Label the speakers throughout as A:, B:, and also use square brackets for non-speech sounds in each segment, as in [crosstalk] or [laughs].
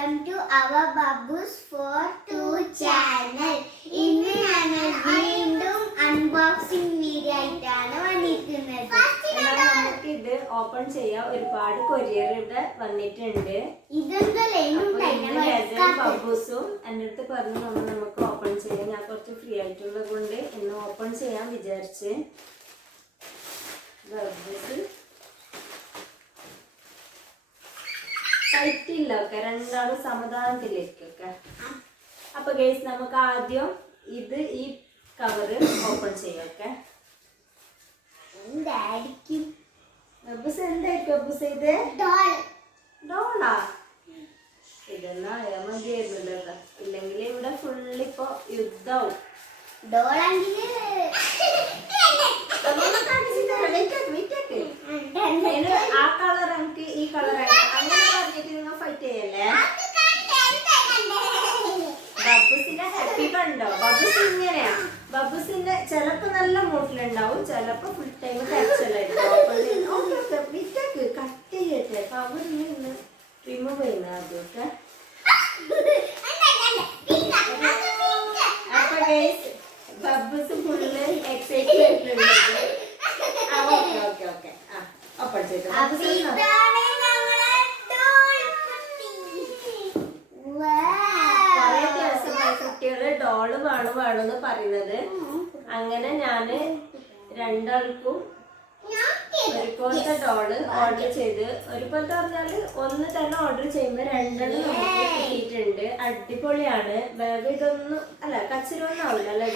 A: Welcome to our Babboos four two channel ഇന്ന് ഞങ്ങൾ വീണ്ടും അൺബോക്സിംഗ് വീഡിയോ ആയിട്ടാണ് വന്നിരിക്കുന്നത്.
B: നമുക്ക് ഇത് ഓപ്പൺ ചെയ്യാൻ ഒരുപാട് കൊരിയർ ഇവിടെ വന്നിട്ടുണ്ട്. ബബൂസും എന്റെ അടുത്ത് പറഞ്ഞു നമ്മൾ നമുക്ക് ഓപ്പൺ ചെയ്യാം ഞാൻ കുറച്ച് ഫ്രീ ആയിട്ടുള്ളത് കൊണ്ട് ഇന്ന് ഓപ്പൺ ചെയ്യാൻ വിചാരിച്ച്. ബബൂസ് ടൈറ്റില്ല ഒക്കെ രണ്ടാളും സമാധാനത്തിലേക്കൊക്കെ അപ്പൊ ഗേസ് നമുക്ക് ആദ്യം ഇത് ഈ കവറ് ഓപ്പൺ ചെയ്യൊക്കെ
A: എന്തായിരിക്കും?
B: എന്തായിരിക്കും ഇത്? ഡോളാ? ഇതെന്നാ അറിയാൻ മതിയായിരുന്നല്ലോ ഇല്ലെങ്കിൽ ഇവിടെ ഫുള്ള് ഇപ്പൊ യുദ്ധാവും.
A: ഡോളാണെങ്കിൽ [laughs]
B: ആ കളർ എനിക്ക് ഈ കളർ അങ്ങനെ പറഞ്ഞിട്ട് നിങ്ങൾ ഫൈറ്റ് ചെയ്യല്ലേ? ബബുസിന്റെ ഹാപ്പി കണ്ടോ? ബബുസ് ഇങ്ങനെയാ. ബബുസിന്റെ ചിലപ്പോ നല്ല മൂട്ടിലുണ്ടാവും ചിലപ്പോ ഫുൾ ടൈം കരച്ചിലായിരിക്കും വിറ്റക്ക്. കട്ട് ചെയ്യട്ടെ. കവർ നിന്ന് റിമൂവ് ചെയ്യുന്ന ആദ്യമൊക്കെ അപ്പൊ ബബുസ് ഫുള്ള് എക്സൈറ്റ് ആയിട്ടുണ്ട് ആ ഓക്കെ ഓക്കെ ഓക്കെ ആ ഓപ്പൺ ചെയ്തു
A: അപ്പൊ
B: ബബ്ബസ് ഒന്ന്
A: ഇതാണ് ഞങ്ങളെ ഡോൾ
B: കുറേ ദിവസമായി കുട്ടികൾ ഡോൾ വേണം വേണം എന്ന് പറയുന്നത് അങ്ങനെ ഞാൻ രണ്ടാൾക്കും ഒരുപോലത്തെ ഡോൾ ഓർഡർ ചെയ്ത്. ഒരുപോലത്തെ പറഞ്ഞാൽ ഒന്ന് തന്നെ ഓർഡർ ചെയ്യുമ്പോൾ രണ്ടെണ്ണം നമുക്ക് കിട്ടിയിട്ടുണ്ട്. അടിപൊളിയാണ്. വേറെ ഇതൊന്നും അല്ല കച്ചിരൊന്നും ആവില്ല അല്ലേ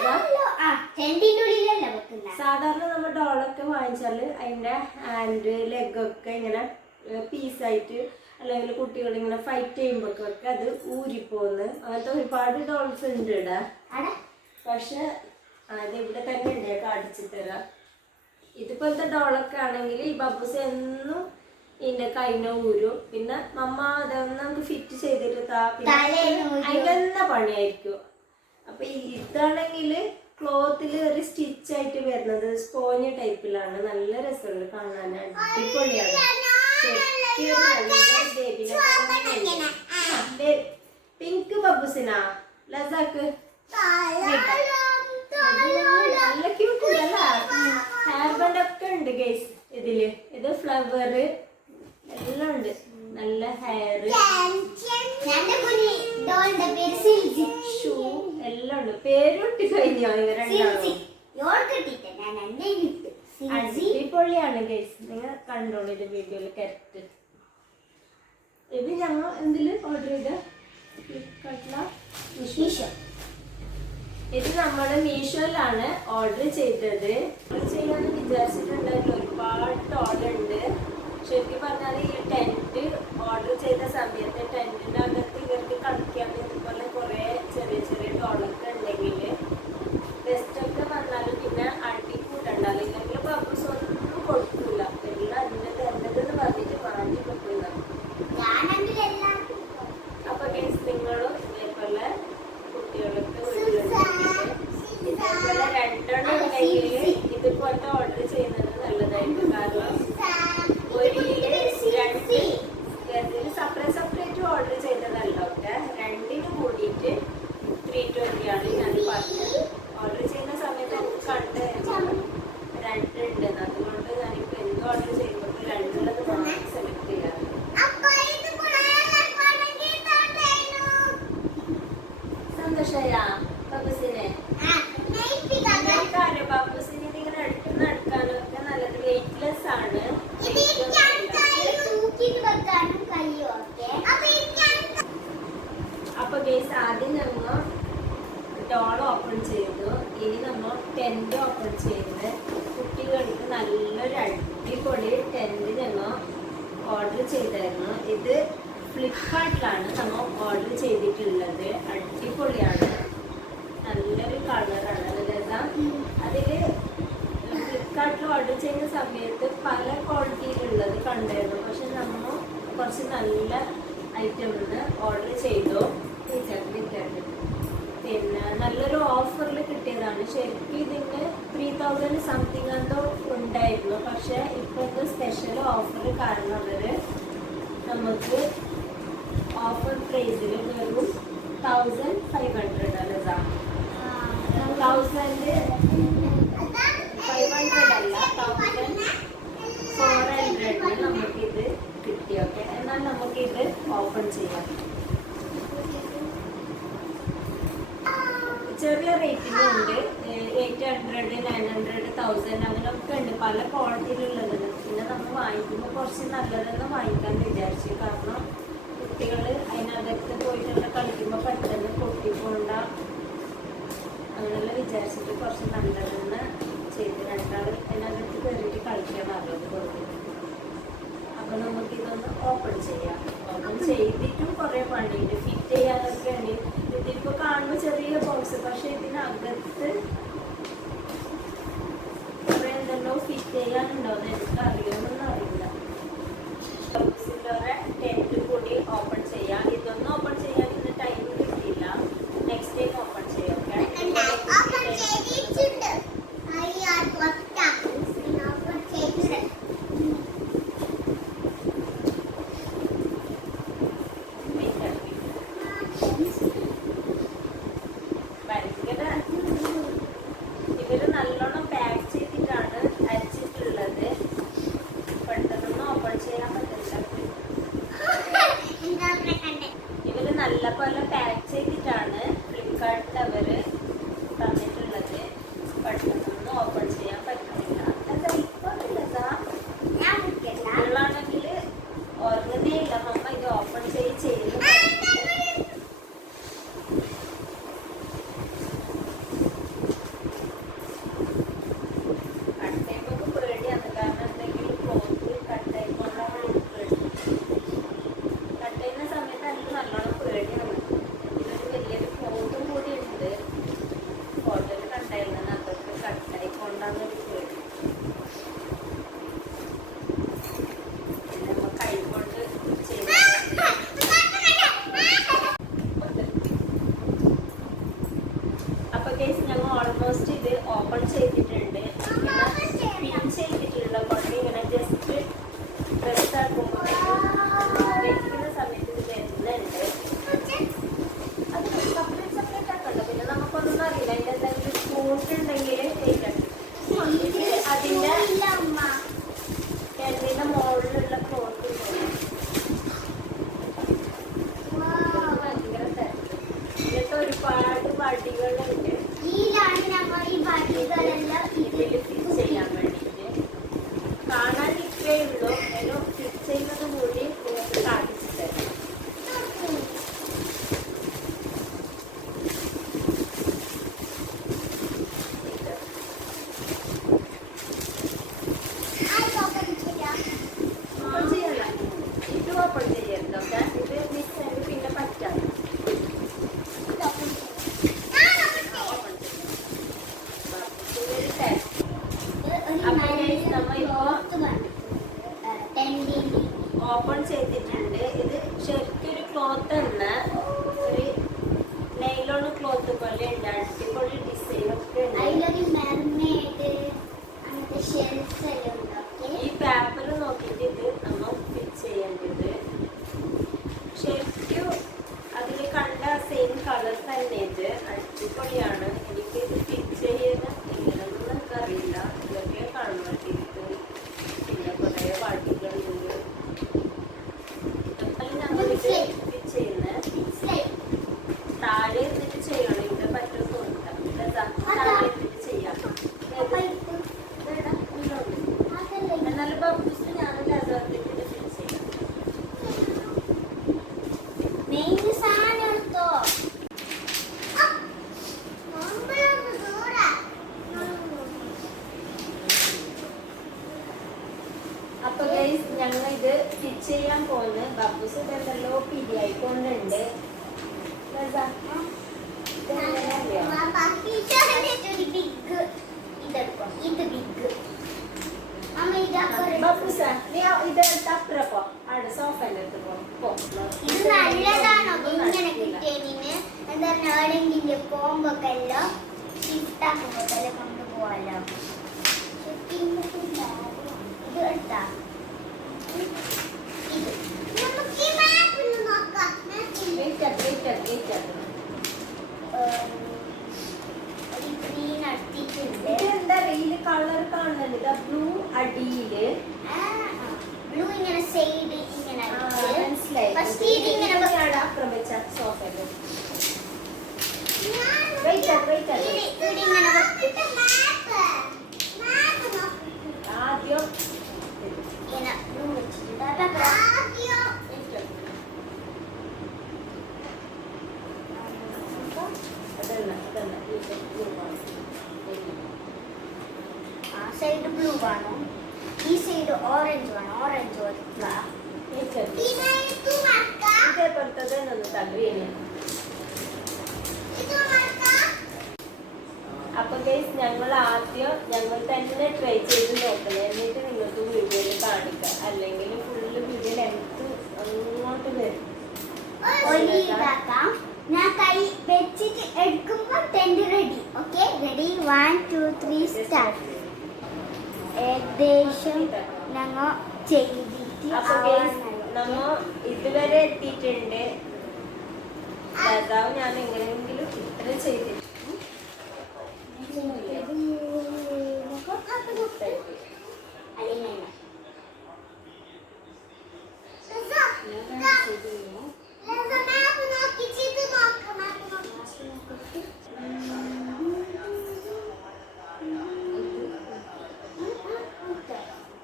B: സാധാരണ നമ്മൾ ഡോളൊക്കെ വാങ്ങിച്ചാൽ അതിന്റെ ഹാൻഡ് ലെഗൊക്കെ ഇങ്ങനെ പീസായിട്ട് അല്ലെങ്കിൽ കുട്ടികൾ ഇങ്ങനെ ഫൈറ്റ് ചെയ്യുമ്പോഴൊക്കെ അത് ഊരിപ്പോന്ന്. അങ്ങനത്തെ ഒരുപാട് ഡോൾസ് ഉണ്ട്
A: അടാ
B: പക്ഷെ അത് ഇവിടെ തന്നെ ഉണ്ട്. കാണിച്ചു തരാം. ഇതുപോലത്തെ ഡോളൊക്കെ ആണെങ്കിൽ ഈ ബബൂസ് എന്നും ഇതിന്റെ കൈന ഊരും. പിന്നെ മമ്മ അതൊന്നും നമുക്ക് ഫിറ്റ് ചെയ്തിട്ട് താ പിന്നെ തന്നെ പണിയായിരിക്കും. അപ്പൊ ഇതാണെങ്കിൽ ക്ലോത്തിൽ ഒരു സ്റ്റിച്ച് ആയിട്ട് വരുന്നത് സ്പോഞ്ച് ടൈപ്പിലാണ് നല്ല രസമുണ്ട് കാണാൻ. അടിപൊളിയാണ്. പിങ്ക് ബബ്ബൂസിനാ ലസാക്ക്. നല്ല ക്യൂട്ട് അല്ല? ഹെയർ ഒക്കെ ഉണ്ട് ഗൈസ് ഇതിൽ. ഇത് ഫ്ലവർ എല്ലാം ഉണ്ട്. നല്ല ഹെയർ ഷൂ എല്ലാം ഉണ്ട്. പേരുട്ടി കഴിഞ്ഞോ? അടിപൊളിയാണ് ഗൈസ് നിങ്ങൾ കണ്ടോളൂ ഇത് വീഡിയോയിൽ കറക്റ്റ് ഇത് ഞങ്ങൾ എന്തിൽ ഓർഡർ ചെയ്ത? ഫ്ലിപ്കാർട്ടിലാ ഇത് നമ്മൾ മീഷോയിലാണ് ഓർഡർ ചെയ്തത്. ഓർഡർ ചെയ്യാന്ന് വിചാരിച്ചിട്ടുണ്ടായിരുന്നു. ഒരുപാട് ഓർഡർ ഉണ്ട്. ശരിക്കും പറഞ്ഞാൽ ഈ ടെന്റ് ഓർഡർ ചെയ്ത സമയത്ത് ടെന്റിന്റെ അകത്ത് ഇവർക്ക് കളിക്കാൻ ഇതുപോലെ കുറെ ചെറിയ ചെറിയ ഡോളൊക്കെ ഉണ്ടെങ്കിൽ ഗസ്റ്റ് ഒക്കെ വന്നാൽ പിന്നെ അടി കൂട്ടണ്ട അല്ലെങ്കിൽ ബബൂസ് ഒന്നും കൊടുക്കില്ല എല്ലാം അതിന്റെ തരുന്നതെന്ന് പറഞ്ഞിട്ട് മാറ്റി വെക്കുന്നത്
A: ഞാനെങ്കിൽ എല്ലാം
B: അപ്പൊ ഗൈസ് നിങ്ങളും ഇതേപോലെ കുട്ടികൾക്ക് വീട്ടിലുണ്ടെങ്കിൽ ഇതേപോലെ രണ്ടെണ്ണം ഉണ്ടെങ്കിൽ ഇതുപോലത്തെ ഓർഡർ ചെയ്യുന്നത് നല്ലതായിരിക്കും കാരണം ഒരു രണ്ട് ഇതിൽ സെപ്പറേറ്റ് സെപ്പറേറ്റ് ഓർഡർ ചെയ്തതല്ല ഒക്കെ രണ്ടിനും കൂടിയിട്ട് ത്രീ ട്വന്റി ആണ് ഞാൻ പറഞ്ഞത് ഓർഡർ ചെയ്യുന്ന സമയത്ത് എനിക്ക് കണ്ട് രണ്ടുണ്ട് അതുകൊണ്ട് ഞാനിപ്പോൾ എന്ത് ഓർഡർ ചെയ്യുമ്പോൾ രണ്ടുള്ളത് മാത്രം സെലക്ട് ചെയ്യാറ്
A: അപ്പൊ ഇത് പുറകെ തണ്ടേനു
B: സന്തോഷായ ബബുസിനെ
A: ആ നെയ്പ്പിക്കാൻ
B: ഒരു കാര്യം ബബുസിന് ഇതിങ്ങനെ അടുക്കുന്ന അടുക്കാനൊക്കെ നല്ലത് വെയിറ്റ്ലെസ് ആണ്
A: അപ്പൊ
B: ഗേസ് ആദ്യം നമ്മൾ ഡോൾ ഓപ്പൺ ചെയ്തു. ഇനി നമ്മൾ ടെന്റ് ഓപ്പൺ ചെയ്ത് കുട്ടികൾക്ക് നല്ലൊരു അടിപൊളി ടെന്റ് ഞങ്ങൾ ഓർഡർ ചെയ്തായിരുന്നു ഇത് ഫ്ലിപ്കാർട്ടിലാണ് നമ്മൾ ഓർഡർ ചെയ്തിട്ടുള്ളത്. അടിപൊളിയാണ്. ഉണ്ടായിരുന്നു. പക്ഷെ നമ്മൾ കുറച്ച് നല്ല ഐറ്റം ഉണ്ട് ഓർഡർ ചെയ്തു വിറ്റാട്ട് പിന്നെ നല്ലൊരു ഓഫറിൽ കിട്ടിയതാണ്. ശരിക്കും ഇതിന്റെ ത്രീ തൗസൻഡ് സംതിങ് എന്തോ ഉണ്ടായിരുന്നു. പക്ഷെ ഇപ്പോഴത്തെ സ്പെഷ്യൽ ഓഫർ കാരണം അവർ നമുക്ക് ഓഫർ പ്രൈസിൽ വെറും തൗസൻഡ് ഫൈവ് ഹൺഡ്രഡ് അല്ല തൗസൻഡ് നോക്കിയിട്ട് ഓപ്പൺ ചെയ്യാം. ചെറിയ റേറ്റിലും ഉണ്ട്. Eight hundred nine hundred thousand അങ്ങനെയൊക്കെ ഉണ്ട്. പല ക്വാളിറ്റിയിലുള്ളത് പിന്നെ നമ്മൾ വാങ്ങിക്കുമ്പോൾ കുറച്ച് നല്ലതെന്ന് വാങ്ങിക്കാൻ വിചാരിച്ചു. കാരണം കുട്ടികൾ അതിനകത്ത് പോയിട്ടുള്ള കളിക്കുമ്പോൾ പെട്ടെന്ന് പൊട്ടിപ്പോണ്ട. അങ്ങനെയുള്ള വിചാരിച്ചിട്ട് കുറച്ച് നല്ലതെന്ന് ചെയ്ത് രണ്ടാൾ അതിനകത്ത് കയറിയിട്ട് കളിക്കാൻ അറിയാതെ കൊടുക്കും നമുക്ക് ഇതൊന്ന് ഓപ്പൺ ചെയ്യാം. ഓപ്പൺ ചെയ്തിട്ടും കുറേ പണിയുണ്ട്. ഫിറ്റ് ചെയ്യാനൊക്കെ ഉണ്ട്. ഇതിപ്പോൾ കാണുമ്പോൾ ചെറിയ ബോക്സ് പക്ഷേ ഇതിനകത്ത് കുറെ എന്തല്ലോ ഫിറ്റ് ചെയ്യാനുണ്ടോ അതെ ഇത്
A: വിഗ് അമ്മ ഇതാക്കൊരു
B: ബപ്പുസ നീ ഇതെടുത്ത് അപ്പുറം പോ. അവിടെ സോഫയിൽ എടുത്ത് പോ.
A: ഇത് നല്ലതാണോ? ഇങ്ങനെ കിട്ടിയതിന് എന്താ നാടെങ്കിന്റെ കോമ്പൊക്കെ എല്ലാം ഷിഫ്റ്റ് ആക്കുമ്പോൾ കൊണ്ടുപോകാമല്ലോ ഇത് എടുത്താ? ഇത്. നമുക്ക് നോക്കാം.
B: വെയിറ്റ് വെയിറ്റ് വെയിറ്റ്
A: കളർ കാണുന്നുണ്ട്. ബ്ലൂ അടിയിൽ ബ്ലൂ സൈഡ്
B: ഫസ്റ്റ് വെയിറ്റ് ഒന്ന് തള്ളിയില്ല അപ്പൊ ഗൈസ് ഞങ്ങൾ ആദ്യം ഞങ്ങൾ തന്നെ ട്രൈ ചെയ്ത് നോക്കണം. എന്നിട്ട് നിങ്ങൾക്ക് വീഡിയോയിൽ കാണിക്കാം. അല്ലെങ്കിൽ ഫുള്ള് വീഡിയോ ലെങ്ത് അങ്ങോട്ട് വരും.
A: ഞാൻ കൈ വെച്ചിട്ട് എടുക്കുമ്പോൾ tent ready okay ready one two three start ഏകദേശം ഞങ്ങൾ ചെയ്തിട്ട്.
B: നമ്മ ഇതുവരെ എത്തിയിട്ടുണ്ട്. രാജാവ് ഞാൻ എങ്ങനെയെങ്കിലും ഇത്ര ചെയ്തിട്ട്
A: അല്ലെങ്കിൽ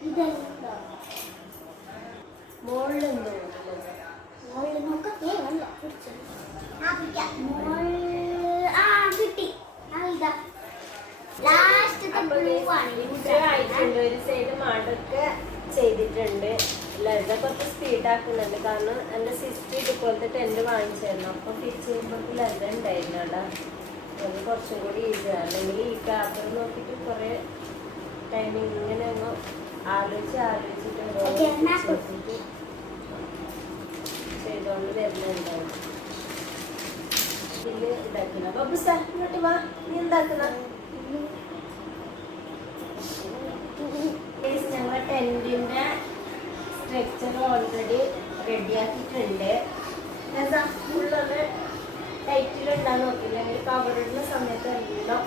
A: ഇതെന്തോ
B: മുകളിലെന്തോ
A: മോളിൽ നോക്കാം ഏ അല്ല പിടിച്ചോ. മോൾ- ആ കിട്ടി ആ ഇതാ ലാസ്റ്റ്
B: അപ്പൊ ഇത്ര ആയിട്ടുണ്ട് ഒരു സൈഡ് മാടൊക്കെ ചെയ്തിട്ടുണ്ട് ലളിത കുറച്ച് സ്പീഡ് ആക്കുന്നുണ്ട്. കാരണം എന്റെ സിസ്റ്റർ ഇതുപോലത്തെ ടെന്റ് വാങ്ങിച്ചായിരുന്നു. അപ്പം തിരിച്ച് ചെയ്യുമ്പോൾ ലളിത ഉണ്ടായിരുന്നു അവിടെ. അത് കുറച്ചും കൂടി ഈസി അല്ലെങ്കിൽ ഈ പേപ്പർ നോക്കിയിട്ട് കുറേ ടൈം ഇങ്ങനെ ഒന്ന് ആലോചിച്ച് ആലോചിച്ചിട്ട് ചെയ്തുകൊണ്ട് വരുന്നുണ്ടാവും ഇതിൽ ഇതാക്കുന്ന ബബു സാർ ഇങ്ങോട്ട് വാ. നീ എന്താക്കുന്ന? ഞങ്ങൾ ടെന്റിന്റെ സ്ട്രക്ചർ ഓൾറെഡി റെഡിയാക്കിയിട്ടുണ്ട് ഫുള്ളൊന്ന് ടൈറ്റിലുണ്ടാ നോക്കില്ലെങ്കിൽ കവർ ഇടുന്ന സമയത്ത് എല്ലാം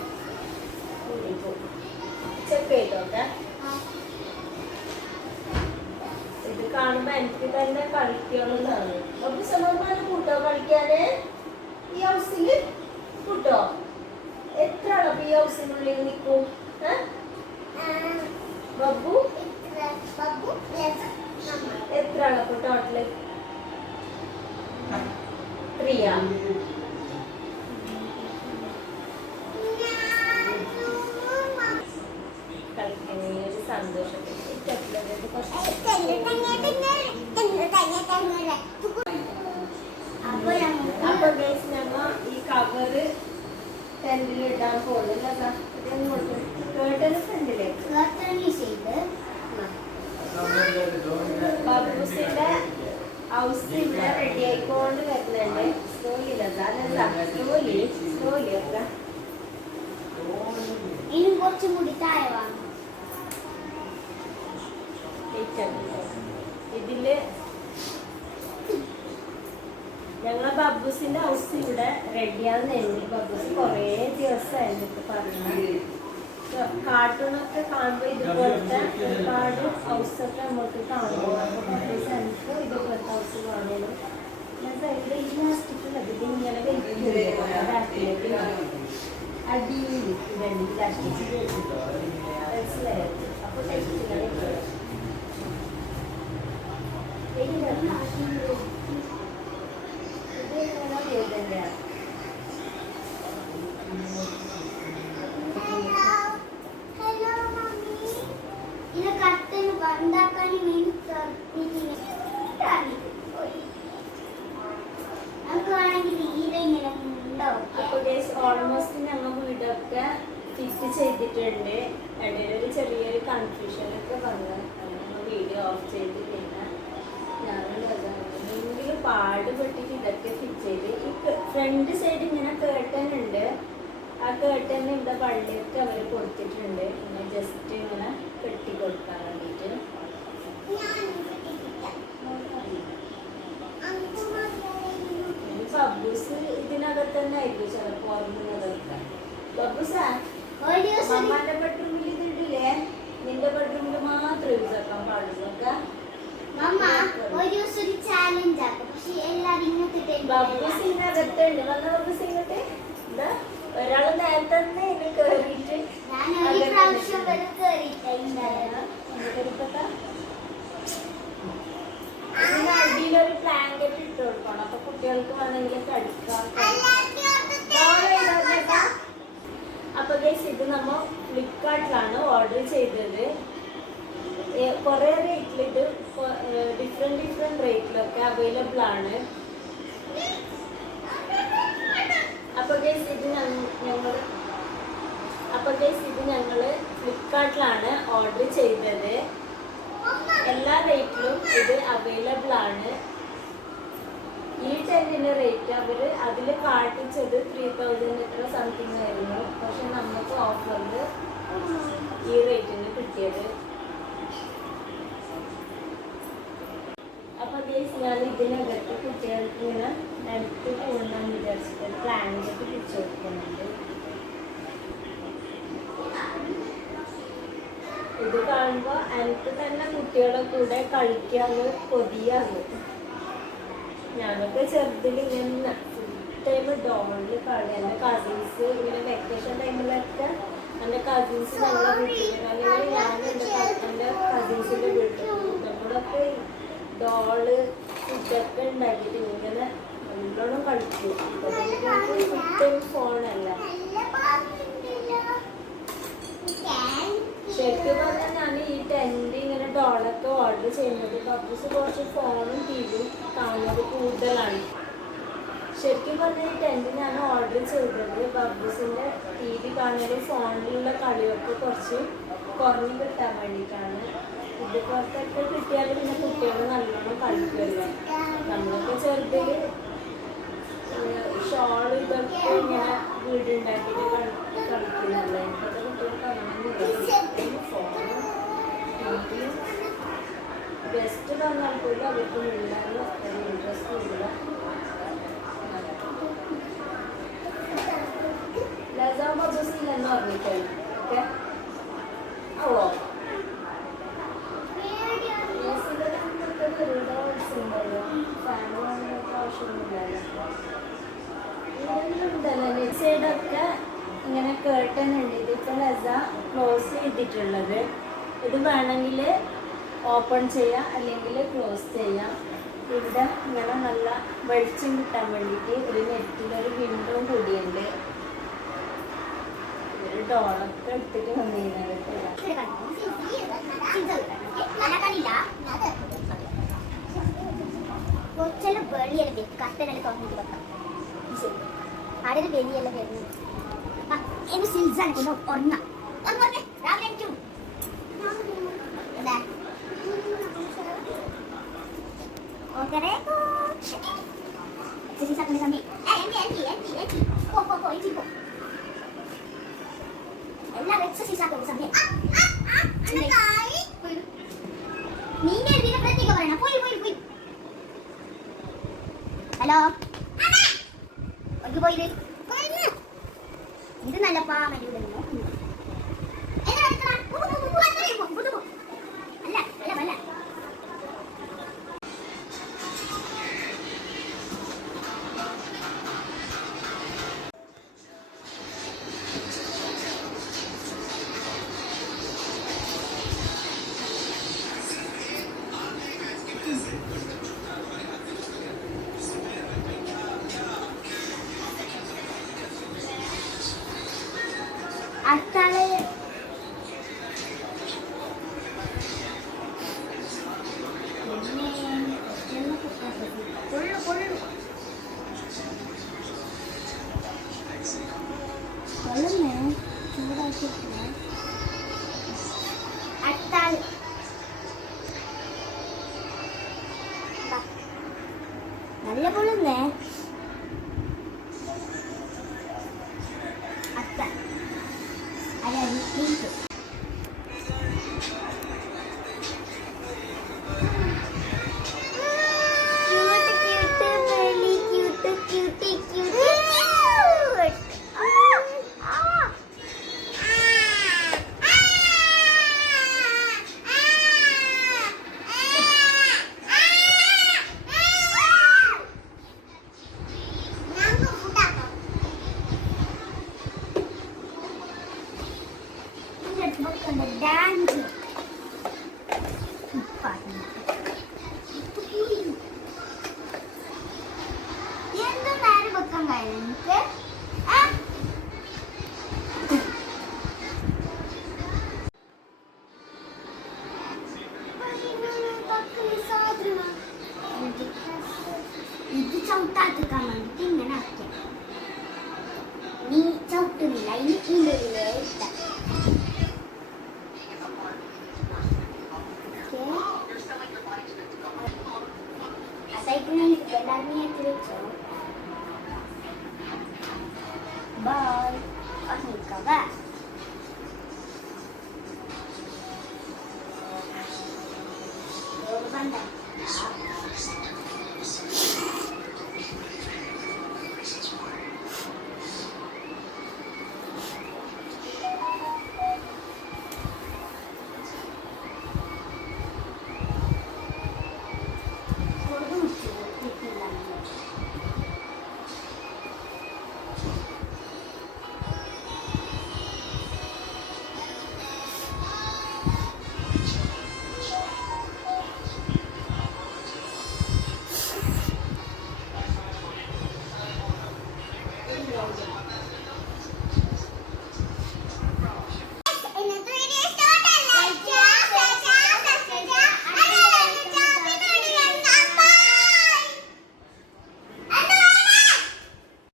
B: ചെക്ക് ചെയ്തോട്ടെ. ഇത് കാണുമ്പോ എനിക്ക് തന്നെ കളിക്കണമെന്നാണ് ഒരു സമമാനം കൂട്ടോ കളിക്കാന്? ഈ ഹൗസിൽ കൂട്ടോ? എത്ര ആളപ്പൊ ഈ ഹൗസിനുള്ളിൽ നിൽക്കും? ബബു ബബ്ബു? എത്ര ആളപ്പൊ ടോട്ടൽ ത്രീയാ കളിക്കുന്ന ഈ ഒരു സന്തോഷത്തിൽ
A: അപ്പൊ
B: ഞമ്മ ഈ കവറ് ടെന്റിൽ ഇടാൻ പോകുന്നില്ല കേട്ടത് ഫ്രണ്ടിൽ
A: കർട്ടണി ചെയ്ത്
B: ബബ്ബൂസിന്റെ ഹൗസ് ഇവിടെ റെഡി ആയിക്കൊണ്ട് വരുന്നുണ്ട് സ്ലോലി സ്ലോലി സ്ലോലി ഒക്കെ
A: ഇനി കുറച്ചും കൂടി താഴെ വാങ്ങും
B: ഇതിൽ ഞങ്ങളെ ബബ്ബൂസിന്റെ ഹൗസ് ഇവിടെ റെഡിയാകുന്നുണ്ട് ബബ്ബൂസ് കുറേ ദിവസമായിരുന്നു ഇപ്പൊ പറഞ്ഞത് കാർട്ടൂണൊക്കെ കാണുമ്പോൾ ഇതുപോലത്തെ ഒരുപാട് ഹൗസൊക്കെ നമുക്ക് കാണുമ്പോൾ അപ്പൊ ബബ്ബൂസ് എനിക്ക് ഇതുപോലത്തെ ഹൗസ് കാണുന്നു. ഞാൻ സൈഡിൽ ഈ ലാസ്റ്റിക്കുള്ളത് ഇത് ഇങ്ങനെ വലിയ അടിയിൽ ഇതുണ്ട് ലാസ്റ്റിക്ക് മനസ്സിലായോ അപ്പൊ ടെസ്റ്റിലാണ്
A: ഇത് കട്ടന് ഉണ്ടാക്കാൻ നമുക്ക് വേണമെങ്കിൽ തീരെ ഇങ്ങനെ ഉണ്ടാവും
B: അപ്പൊ ഓൾമോസ്റ്റ് ഞങ്ങൾ വീടൊക്കെ ചെയ്തിട്ടുണ്ട്. ചെറിയൊരു കൺഫ്യൂഷനൊക്കെ വന്നു. വീഡിയോ ഓഫ് ചെയ്ത് ഞാനെങ്കിലും പാടുപെട്ടിട്ട് ഇതൊക്കെ ഫിറ്റ് ചെയ്ത്. ഈ ഫ്രണ്ട് സൈഡ് ഇങ്ങനെ കേട്ടൻ ഉണ്ട്. ആ കേട്ടൻ ഇവിടെ പള്ളിയൊക്കെ അവർ കൊടുത്തിട്ടുണ്ട്. ഇങ്ങനെ ജസ്റ്റ് ഇങ്ങനെ കെട്ടി കൊടുക്കാൻ വേണ്ടിയിട്ട് ബബ്ബൂസ് ഇതിനകത്ത് തന്നെ ആയിരിക്കും ചിലപ്പോൾ ഉറങ്ങുന്നതൊക്കെ ബബ്ബൂസാ മമ്മാന്റെ ബെഡ്റൂമിൽ ഇത് ഇടില്ലേ? നിന്റെ ബെഡ്റൂമിൽ മാത്രം യൂസ് ആക്കാൻ പാടുള്ളൂ
A: ഒരു ദിവസം ഒരു ചാലഞ്ച് ആക്കും. പക്ഷെ എല്ലാരും ഇങ്ങനത്തെ
B: സിംഗ് അകത്തുണ്ട് വന്ന ബബ്ബു സിംഗ് ഒരാൾ നേരത്തെ തന്നെ
A: ഞാൻ ഒരു പ്രാവശ്യം വരെ കേറിയിട്ടുണ്ടായിരുന്നു
B: ഇതിന് അടിയിലൊരു ബ്ലാങ്കറ്റ് ഇട്ട് കൊടുക്കണം. അപ്പൊ കുട്ടികൾക്ക് വേണമെങ്കിൽ കടിക്കാം അപ്പൊ ഇത് നമ്മ ഫ്ലിപ്കാർട്ടിലാണ് ഓർഡർ ചെയ്തത്. കുറേ റേറ്റിലിട്ട് ഡിഫറെന്റ് ഡിഫറെന്റ് റേറ്റിലൊക്കെ അവൈലബിൾ ആണ്. അപ്പൊ ഗൈസ് ഇത് ഞങ്ങൾ അപ്പൊ ഗൈസ് ഇത് ഞങ്ങൾ ഫ്ലിപ്കാർട്ടിലാണ് ഓർഡർ ചെയ്തത്. എല്ലാ റേറ്റിലും ഇത് അവൈലബിൾ ആണ്. ഈ ടെന്റിന്റെ റേറ്റ് അവർ അതിൽ കാട്ടിച്ചത് ത്രീ തൗസൻഡ് എത്ര സംതിങ് ആയിരുന്നു. പക്ഷെ നമുക്ക് ഓഫറിൽ ഈ റേറ്റിന് കിട്ടിയത് അപ്പൊ ഗേസ് ഞാൻ ഇതിനകത്ത് കുട്ടികൾക്ക് ഇങ്ങനെ അടുത്ത് പോകണമെന്ന് വിചാരിച്ചിട്ട് പ്ലാനിലേക്ക് തിരിച്ചു കൊടുക്കുന്നുണ്ട്. ഇത് കാണുമ്പോ എനിക്ക് തന്നെ കുട്ടികളെ കൂടെ കളിക്കാന്ന് കൊതിയാണ് ഞാനൊക്കെ ചെറുതിൽ ഇങ്ങനെ ടൈം ഡോണിൽ കളി എന്റെ കസിൻസ് ഇങ്ങനെ വെക്കേഷൻ ടൈമിലൊക്കെ എന്റെ കസിൻസ് ഞങ്ങളെ വീട്ടിൽ. അല്ലെങ്കിൽ ഞാൻ എന്റെ എന്റെ കസിൻസിന്റെ വീട്ടിൽ. നമ്മളൊക്കെ ഡോൾ ഫുഡൊക്കെ ഉണ്ടാക്കിയിട്ട് ഇങ്ങനെ നല്ലോണം ഫുൾ ടൈം ഫോണല്ല. ശരിക്കും പറഞ്ഞാൽ ഞാൻ ഈ ടെന്റ് ഇങ്ങനെ ഡോളൊക്കെ ഓർഡർ ചെയ്യുന്നത് ബബ്ബൂസ് കുറച്ച് ഫോണും ടിവിയും കാണുന്നത് കൂടുതലാണ്. ശരിക്കും പറഞ്ഞാൽ ഈ ടെന്റ് ഞാൻ ഓർഡർ ചെയ്തത് ബബ്ബൂസിന്റെ ടി വി കാണലും ഫോണിലുള്ള കളിയൊക്കെ കുറച്ച് കുറഞ്ഞു കിട്ടാൻ വേണ്ടിയിട്ടാണ്. ഇതുപോലത്തൊക്കെ കിട്ടിയാൽ പിന്നെ കുട്ടികൾ നല്ലോണം കളിക്കുമല്ലോ നമ്മളൊക്കെ ചെറുതിൽ ഷോൾ ഇതൊക്കെ ഇങ്ങനെ വീടുണ്ടാക്കിയിട്ട് കളി കളിക്കുന്നല്ലേ? ഇപ്പോഴത്തെ കുട്ടികൾക്ക് അങ്ങനെയൊന്നുമില്ല ഫോണും ഗസ്റ്റ് വന്നാൽ പോലും അവർക്ക് മിണ്ടാനും ഇൻട്രസ്റ്റ് ഇല്ല. ലസാ ബബസിൽ എന്ന് പറഞ്ഞിട്ടുണ്ട്. ഓക്കെ? ഓ. ക്ലോസ് ചെയ്തിട്ടുള്ളത് ഇത് വേണമെങ്കിൽ ഓപ്പൺ ചെയ്യാം അല്ലെങ്കിൽ ക്ലോസ് ചെയ്യാം. ഇവിടെ ഇങ്ങനെ നല്ല വെളിച്ചം കിട്ടാൻ വേണ്ടിയിട്ട് ഒരു നെറ്റിലൊരു വിൻഡോ കൂടിയുണ്ട്. ഒരു ഡോളൊക്കെ എടുത്തിട്ട് വന്നിരുന്നത് കേട്ടോ.
A: കൊച്ചെല്ലാം വെളിയെല്ലാം വരും കട്ടനെല്ലാം തുറന്നിട്ട് വെക്കാം ശരി വെളിയല്ലേ കൊണ്ട് ഒന്ന ഓക്കേ സീസാക്കുന്ന സമയം ഏ എന്റെ എന്റെ എന്റെ എന്റെ പോ പോ പോ ഇറ്റി പോ എല്ലാം വെച്ച സീസാക്കുന്ന സമയം നീങ്ങ ഇതിനെ പ്രത്യേക പറയണം പോയി പോയി പോയി ഹലോ പോയി ഇത് നല്ല പാമരുതെന്നോ Hasta luego. ഇത് ചവിട്ടാത്തിക്കാൻ വേണ്ടിട്ട് ഇങ്ങനെ നീ ചവിട്ടുന്നില്ല ഇനി